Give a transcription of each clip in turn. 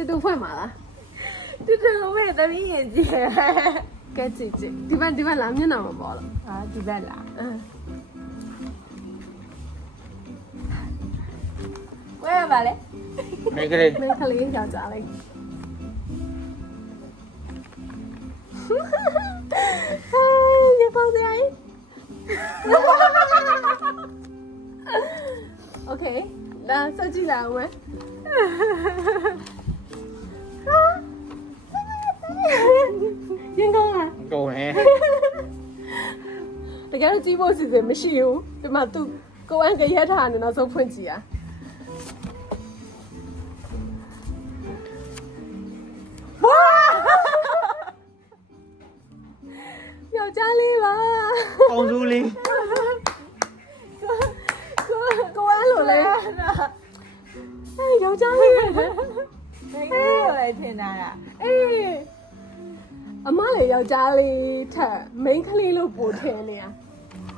တူတူဖွင့်ပါလားတူတူမေသမီးရင်ကြီးကဲကြည့်ကြည့်ဒီဘက်ဒီဘက်လာမျက်နှာမပေါ်လို့ဟာဒီဘက်လားအင်းဝဲပါလေမိန်းကလေးမင်းကလေးယောက်ျားလေးဟဲ့ရပေါင်းစ တကယ်တော့ကြီးဖို့စီစဉ်မရှိဘူးဒီမှာသူကိုအန်ကရက်ထားနေနောက်ဆုံးဖွင့်ကြည့်ရဝါယောက်ျားလေးပါကောင်းစုလေးကိုကိုအန်လိုလဲအဲယောက်ျားလေးပဲငယ်ငယ်ရွယ်ထင်တာလားအေး အမလေးယောက်ျားလေးထက်မိန်းကလေးလို့ပိုထင်နေရ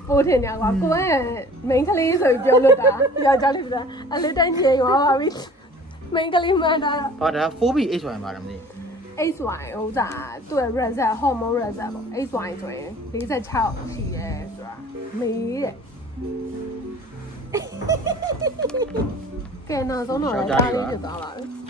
ပိုထင်နေကွာကိုယ့်ရဲ့မိန်းကလေးဆိုပြီးပြောလို့တာယောက်ျားလေးဆိုတာအလေးတိုင်းပြေရောပါပြီမိန်းကလေးမှန်တာဘာဒါ 4B H ဆိုရင်ပါတယ်မသိ8 swine ဟိုစာသူ့ရဲ့ reset hormone reset ပေါ့8 swine ဆိုရင်46ရှိရဲဆိုတာမေးတဲ့ကဲနောက်ဆုံးတော့လည်းဒါလေးဖြစ်သွားပါပြီ